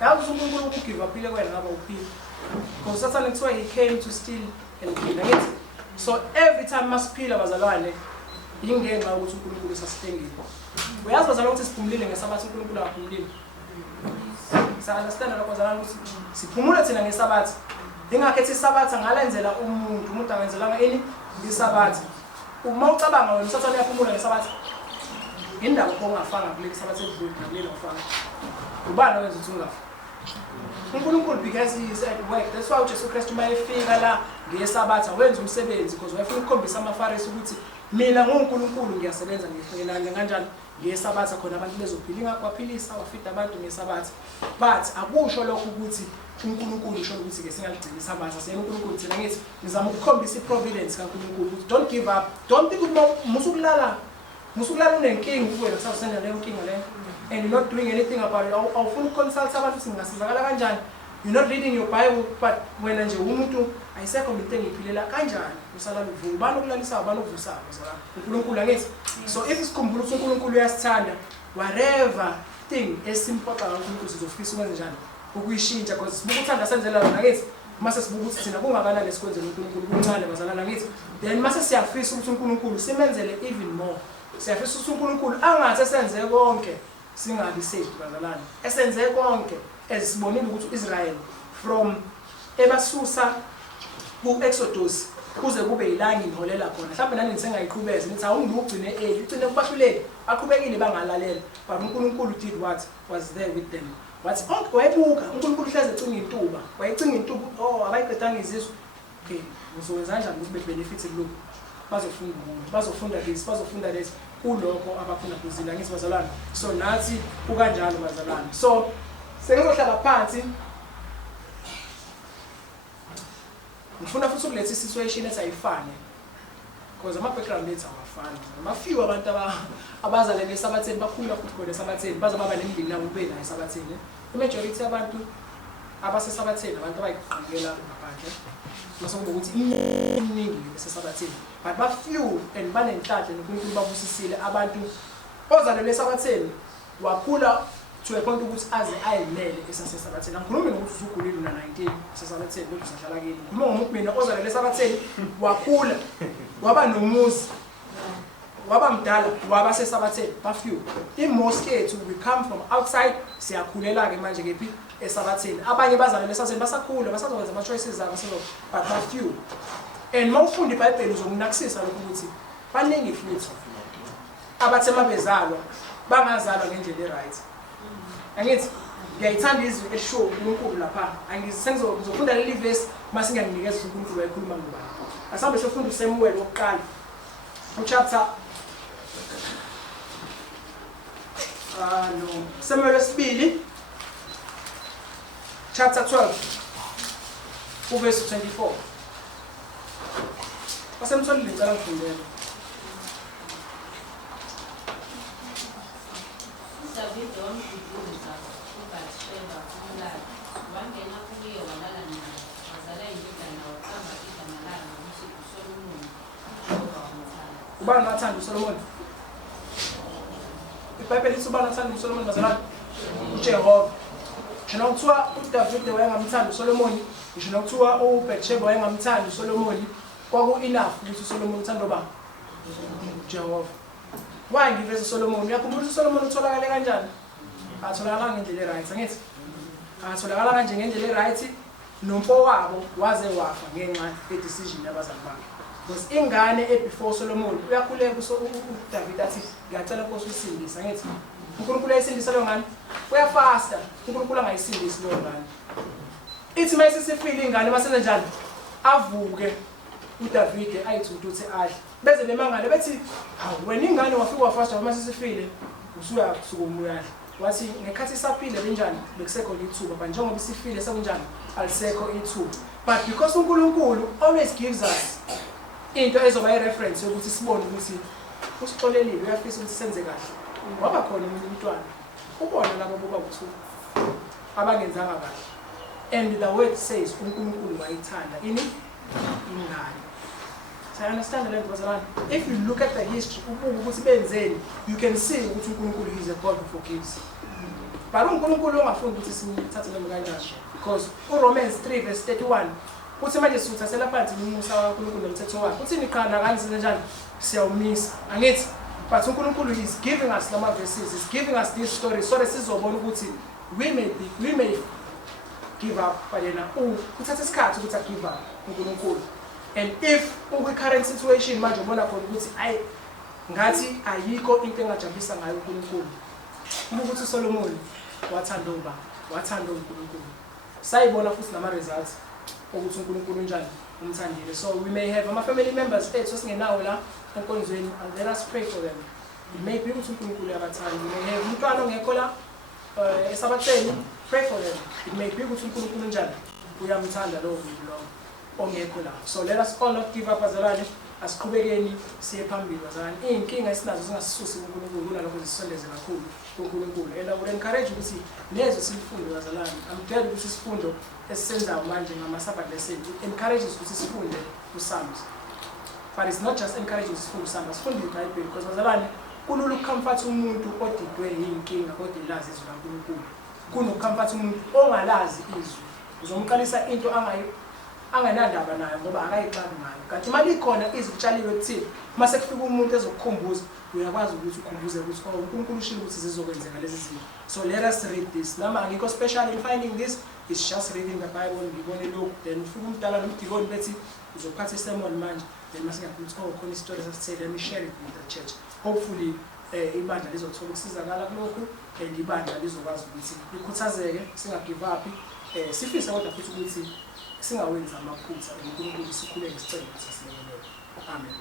Yazi uNkulunkulu give up phile kwena ngaba uphila, because Satan kuthiwa he came to steal and kill angithi. So every time masiphila bazalwane ingenxa ukuthi uNkulunkulu usasithengile. Uyazi bazalwane ukuthi siphumulile ngesabathi uNkulunkulu akaphumulile. Sa-understand lokho bazalwane ukuthi siphumule thina ngesabathi. Ingakhethi isabathi angalenzela umuntu angenzelanga ini isabathi. Uma ucabanga wena Satan uyaphumula ngesabathi indawo ongafanga kule sabathi edlule nakulelo ufanga. Ubani owenza ukuthi ungafa? uNkulunkulu, because he is at work. That's why uJesu Kristu mayefika la ngesabatha wenza umsebenzi, because wayefuna ukukhombisa amaFarisi ukuthi mina nguNkulunkulu ngiyasebenza ngihlelana kanjani ngesabatha khona abantu bezophila. Ingakwaphilisa wafida abantu ngesabatha, but akusho lokho ukuthi uNkulunkulu usho ukuthi ke singaligcina isabatha. Siyena uNkulunkulu thina ngithi nizama ukukhombisa iprovidence kaNkulunkulu ukuthi don't give up, don't think ukuthi musukulala unenkinga ukuwena kusasenda leyo nkinga leyo and you're not doing anything about it. Awufuna uconsult abantu ukuthi ngingasizakala kanjani. You're not reading your Bible, but wena nje umuntu ayisekho into engiphilela kanjani usala uvuka ubani okulalisa ubani okuvusayo bazalwane uNkulunkulu angithi. So if isikhumbula ukuthi uNkulunkulu uyasithanda, whatever thing esimphoqa kaNkulunkulu sizofisa ukwenza njani ukuyishintsha, because sibuka uthanda senzela yona angithi. Mase sibuka ukuthi thina kungakanani esikwenzela uNkulunkulu kuncane bazalwane angithi, then mase siyafisa ukuthi uNkulunkulu simenzele even more. Siyafisa ukuthi uNkulunkulu angathi esenze konke singabi saved bazalwane, esenze konke esibonile ukuthi uIsrael from ebasusa ku-Exodus kuze kube yilanga ingiholela khona. Mhlawumbe nani nisengayiqhubeza nithi awungugcine ugcine kubahluleli aqhubekile bangalalela, but uNkulunkulu did what was there with them. Wathi wayebuka uNkulunkulu hleze ecinga intuba, wayecinga intuba abayiqedanga izizwe. Okay, uzokwenza kanjani ukuthi bebenefit kuloko? Bazofunda this, bazofunda this kuloko abafuna kuzila ngithi bazalwane. So nathi kukanjalo bazalwane. So sengizohlala phansi ngifuna futhi ukuletha isituation esayifane, because ama-background ethu awafani. Ama-few abantu abazalele esabatheni bakhula futhi khona esabatheni baze baba nemindeni nabo ube nayo esabatheni. I-majority yabantu abasesabatheni abantu abayiqhubekela ngaphandle masekuba ukuthi iminingi besesabatheni, but ba-few and banenhlanhla noNkulunkulu babusisile abantu ozalele esabatheni wakhula to a point ukuthi aze ayimele esasesabatheni. Angikhulumi ngokuthi usugulile una-19 esasabatheni kodwa usahlala kini. Ngikhuluma ngomuntu mina ozalele esabatheni wakhula waba nomuzi waba mdala waba sesabatheni ba-few. I-most yethu we come from outside, siyakhulela-ke manje kephi esabatheni. Abanye bazalele esabatheni basakhula basazokwenza ama-choices zabo but ba-few. And mawufunda iBhayibheli uzokunakisisa lokho ukuthi baningi futhi abathe mabezalwa bangazalwa ngendlela e-right angithi. ngiyayithanda izwi eshow uNkulunkulu lapha angizofunda leli verse mase ngiyanikeza uNkulunkulu wayekhuluma ngobani. Asambe sifunda uSamuel wokuqala uchapter Samuel wesibili chapter 12 uverse 24. Wasemtholile ngicela ngifundele. David wamduduza uBathsheba umlali wangena kuye walala naye wazala indodana waqamba igama layo ngokuthi uSolomoni ngoba wamthanda. Ubani wathanda uSolomoni? iBhayibheli lithi ubani wathanda uSolomoni bazalwane? uJehova. Ngisho nokuthiwa uDavid wayengamthanda uSolomoni, ngisho nokuthiwa uBathsheba wayengamthanda uSolomoni, kwaku-enough ukuthi uSolomoni uthanda ubani? uJehova. Why ngiveza uSolomoni? Uyakhumbula ukuthi uSolomoni utholakale kanjani? Atholakala ngendlela e-right, angithi? Atholakala kanje ngendlela e-right, nomfowabo waze wafa ngenxa ye-decision yabazali bakhe. Because ingane before Solomon uyakhuleka uDavid athi ngiyacela Nkosi usindisa, angithi? uNkulunkulu ayisindisa leyo ngane, uyafasta, uNkulunkulu angayisindisi leyo ngane. Ithi mase sifile ingane masenze njani? Avuke uDavid ayithuthi uthi adle. Beze bemangale bethi hawu wena ingane wafika wafasta mase sifile usuyakusuka umuyadla. Wathi ngekhathi isaphile benjani bekusekho ithuba but njengoba isifile sekunjani alisekho ithuba. But because uNkulunkulu always gives us into ezoba i-reference yokuthi sibone ukuthi usixolelile uyafisa ukuthi senze kahle. Waba khona umuntu umntwana ubona labo boba kuthu abangenzanga kahle. And the word says uNkulunkulu wayithanda ini ingane. So I understand the language. If you look at the history, you can see ukuthi uNkulunkulu is a God who forgives. But uNkulunkulu ongafuni ukuthi simthathe lo kanjani. Because Romans 3 verse 31 uthi manje sithathela phansi umusa kaNkulunkulu nomthetho wakhe. Uthi nikhanda ngani senze njani? Siyawumisa. Angithi? But uNkulunkulu is giving us lama verses, is giving us this story so that sizobona ukuthi we may give up but yena uthatha isikhathi ukuthi give up uNkulunkulu. And if we current situation manje ubona khona ukuthi ayi ngathi ayikho into engajabulisa ngayo uNkulunkulu. Ukuthi uSolomon wathanda uNkulunkulu. Sayibona futhi nama results ukuthi uNkulunkulu unjani umthandile. So we may have ama family members ethu singenawo la enkonzweni, and let us pray for them. It may be ukuthi uNkulunkulu uyabathanda. We may have umntwana ongekho la esabatheni, pray for them. It may be ukuthi uNkulunkulu unjani uyamthanda lowo muntu lowo ongekho la. So let us all not give up bazalwane, asiqhubekeni siye phambili bazalwane. Inkinga esinazo singasisusi uNkulunkulu nalokho zisondeze kakhulu uNkulunkulu. And I would encourage ukuthi lezo sifunde bazalwane. I'm glad ukuthi sifundo esisenzayo manje ngama-Sabbath lesson encourages ukuthi sifunde uPsalms. But it's not just encouraging sifunde uPsalms, sifunde iBhayibheli because bazalwane kulula ukucomfort umuntu odidwe yinkinga kodwa elazi izwi kaNkulunkulu. Kunokucomfort umuntu ongalazi izwi. Uzomqalisa into anganandaba nayo ngoba akayixabi ngayo. Kanti manje ikhona izitshaliwe kuthini mase kufika umuntu ezokukhumbuza uyakwazi ukuthi ukhumbuze ukuthi uNkulunkulu ushilo ukuthi zizokwenzeka lezi zinto. So let us read this. Nama angikho special in finding this, it's just reading the Bible ngibone lokhu then ufika umdala nomdikoni bethi uzophatha isermon manje then mase ngiyakuthi khona istory sasithe let me share it with the church. Hopefully ibandla lizothola ukusizakala kulokhu and ibandla lizokwazi ukuthi likhuthazeke singagive up sifisa kodwa futhi ukuthi singawenzi amaphutha uNkulunkulu sikhuleke sicela ukuthi silekelele. Amen.